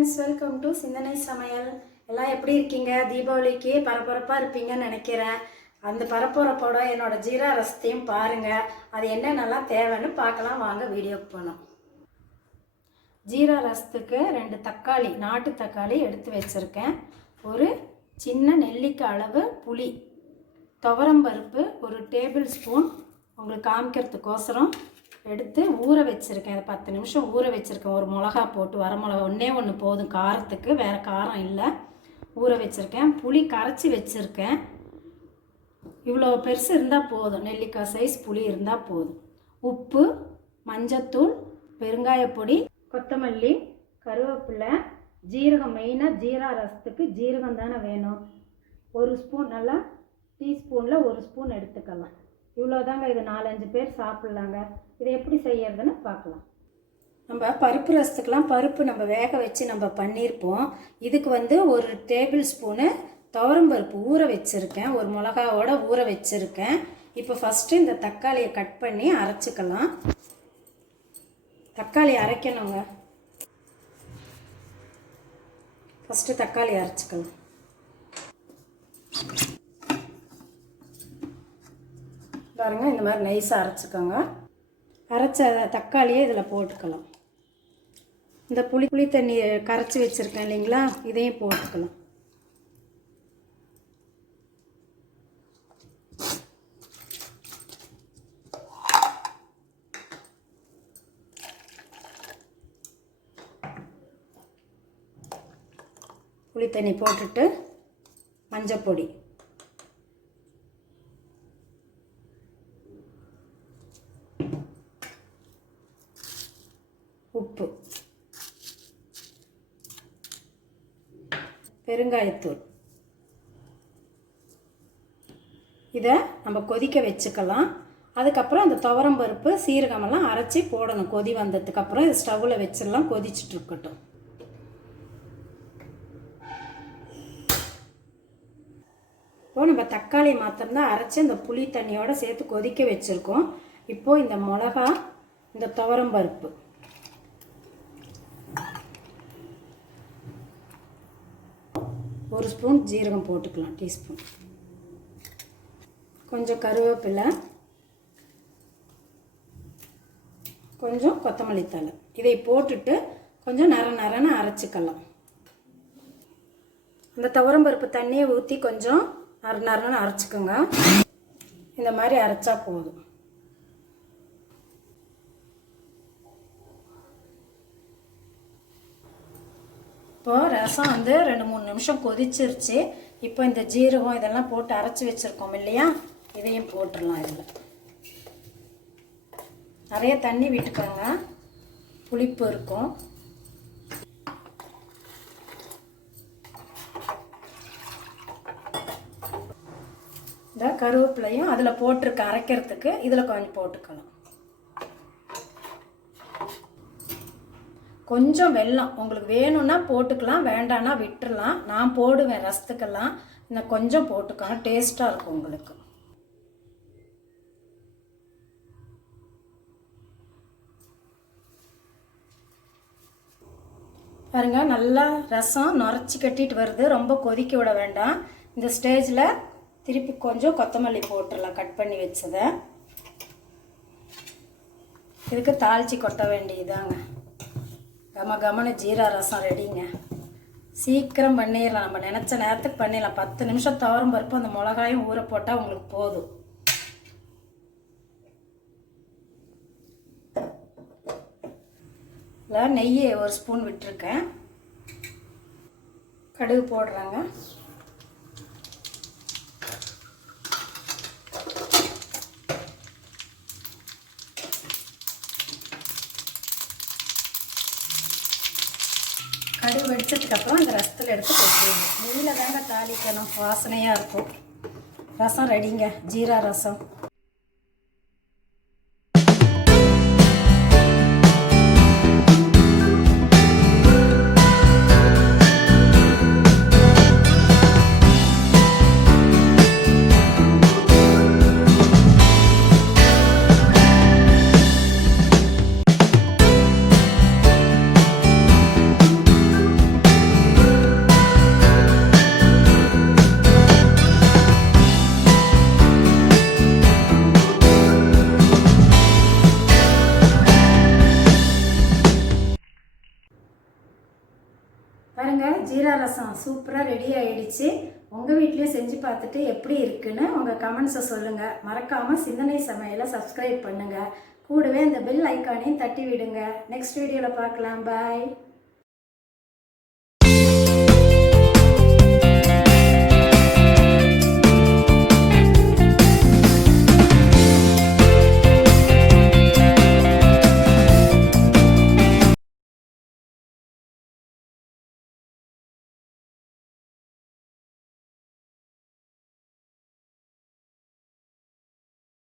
friends, welcome to Sindhanaisamayal. எல்லாம் எப்படி இருக்கீங்க? தீபாவளிக்கு பரபரப்பா இருப்பீங்கன்னு நினைக்கிறேன். அந்த பரபரப்போட என்னோட ஜீரா ரசத்தையும் பாருங்க. அது என்னென்னலாம் தேவைன்னு பார்க்கலாம் வாங்க வீடியோக்கு போலாம். ஜீரா ரசத்துக்கு 2 தக்காளி, நாட்டு தக்காளி எடுத்து வச்சிருக்கேன். ஒரு சின்ன நெல்லிக்காய் அளவு புளி, துவரம் பருப்பு 1 டேபிள் ஸ்பூன் உங்களுக்கு காமிக்கிறதுக்கோசரம் எடுத்து ஊற வச்சுருக்கேன். அதை 10 நிமிஷம் ஊற வச்சுருக்கேன். ஒரு மிளகா போட்டு, வர மிளகா ஒன்று போதும் காரத்துக்கு, வேறு காரம் இல்லை. ஊற வச்சுருக்கேன். புளி கரைச்சி வச்சுருக்கேன். இவ்வளோ பெருசு இருந்தால் போதும், நெல்லிக்காய் சைஸ் புளி இருந்தால் போதும். உப்பு, மஞ்சத்தூள், பெருங்காயப்பொடி, கொத்தமல்லி, கருவேப்பிலை, ஜீரகம். மெயினாக ஜீரா ரசத்துக்கு ஜீரகம் தானே வேணும். 1 ஸ்பூன், நல்லா டீஸ்பூனில் 1 ஸ்பூன் எடுத்துக்கலாம். இவ்வளோதாங்க. இது 4-5 பேர் சாப்பிட்லாங்க. இதை எப்படி செய்யறதுன்னு பார்க்கலாம். நம்ம பருப்பு ரசத்துக்கெலாம் பருப்பு நம்ம வேக வச்சு நம்ம பண்ணியிருப்போம். இதுக்கு 1 டேபிள் ஸ்பூனு துவரம் பருப்பு ஊற வச்சுருக்கேன். ஒரு மிளகாவோட ஊற வச்சுருக்கேன். இப்போ ஃபஸ்ட்டு இந்த தக்காளியை கட் பண்ணி அரைச்சிக்கலாம். தக்காளி அரைக்கணுங்க. ஃபஸ்ட்டு தக்காளி அரைச்சிக்கலாம். பாருங்க, இந்த மாதிரி நைஸாக அரைச்சிக்கோங்க. அரைச்ச தக்காளியை இதில் போட்டுக்கலாம். இந்த புளி தண்ணி கரைச்சி வச்சுருக்கேன் இல்லைங்களா, இதையும் போட்டுக்கலாம். புளி தண்ணி போட்டுட்டு மஞ்சப்பொடி, உப்பு, பெருங்காயத்தூள். இதை நம்ம கொதிக்க வச்சுக்கலாம். அதுக்கப்புறம் அந்த துவரம் பருப்பு சீரகமெல்லாம் அரைச்சி போடணும். கொதி வந்ததுக்கப்புறம் இது ஸ்டவ்வில் வச்சிடலாம், கொதிச்சுட்டு இருக்கட்டும். இப்போ நம்ம தக்காளி மாத்திரம்தான் அரைச்சி அந்த புளி தண்ணியோட சேர்த்து கொதிக்க வச்சுருக்கோம். இப்போது இந்த மிளகா, இந்த துவரம் பருப்பு, ஒரு ஸ்பூன் ஜீரகம் போட்டுக்கலாம், டீஸ்பூன். கொஞ்சம் கருவேப்பிலை, கொஞ்சம் கொத்தமல்லி தழை. இதை போட்டுட்டு கொஞ்சம் நரன்னு அரைச்சிக்கலாம். அந்த துவரம்பருப்பு தண்ணியை ஊற்றி கொஞ்சம் நரன்னு அரைச்சிக்கோங்க. இந்த மாதிரி அரைச்சா போதும். இப்போ ரசம் 2-3 நிமிஷம் கொதிச்சிருச்சு. இப்போ இந்த ஜீரகம் இதெல்லாம் போட்டு அரைச்சி வச்சுருக்கோம் இல்லையா, இதையும் போட்டுடலாம். இதில் நிறைய தண்ணி விட்டுக்கோங்க, புளிப்பு இருக்கும். இந்த கருவேப்பிலையும் அதில் போட்டிருக்க அரைக்கிறதுக்கு இதில் கொஞ்சம் போட்டுக்கலாம். கொஞ்சம் வெல்லம் உங்களுக்கு வேணும்னா போட்டுக்கலாம், வேண்டான்னா விட்டுடலாம். நான் போடுவேன் ரசத்துக்கெல்லாம். இந்த கொஞ்சம் போட்டுக்கலாம், டேஸ்ட்டாக இருக்கும் உங்களுக்கு. பாருங்க, நல்லா ரசம் நுரைச்சி கட்டிட்டு வருது. ரொம்ப கொதிக்க விட வேண்டாம். இந்த ஸ்டேஜில் திருப்பி கொஞ்சம் கொத்தமல்லி போட்டுடலாம், கட் பண்ணி வச்சதை. இதுக்கு தாளித்து கொட்ட வேண்டியதாங்க. கமகமனு ஜீரா ரசம் ரெடிங்க. சீக்கிரம் பண்ணிடலாம், நம்ம நினச்ச நேரத்துக்கு பண்ணிடலாம். 10 நிமிஷம் துவரம் பருப்பு அந்த மிளகாயும் ஊற போட்டால் உங்களுக்கு போதும். இல்லை, நெய்யை 1 ஸ்பூன் விட்டுருக்கேன். கடுகு போடுறாங்க. கடுகு வெடிச்சதுக்கப்புறம் இந்த ரசத்தில் எடுத்து கொட்டிடுங்க. நெய்யில் தாங்க தாளிக்கணும், வாசனையாக இருக்கும். ரசம் ரெடிங்க, ஜீரா ரசம். ஜீரா ரசம் சூப்பராக ரெடி ஆகிடுச்சு. உங்கள் வீட்லேயும் செஞ்சு பார்த்துட்டு எப்படி இருக்குன்னு உங்கள் கமெண்ட்ஸை சொல்லுங்கள். மறக்காமல் சிந்தனை சமையலை சப்ஸ்கிரைப் பண்ணுங்கள். கூடவே அந்த பெல் ஐக்கானையும் தட்டி விடுங்க. நெக்ஸ்ட் வீடியோவில் பார்க்கலாம். பாய்.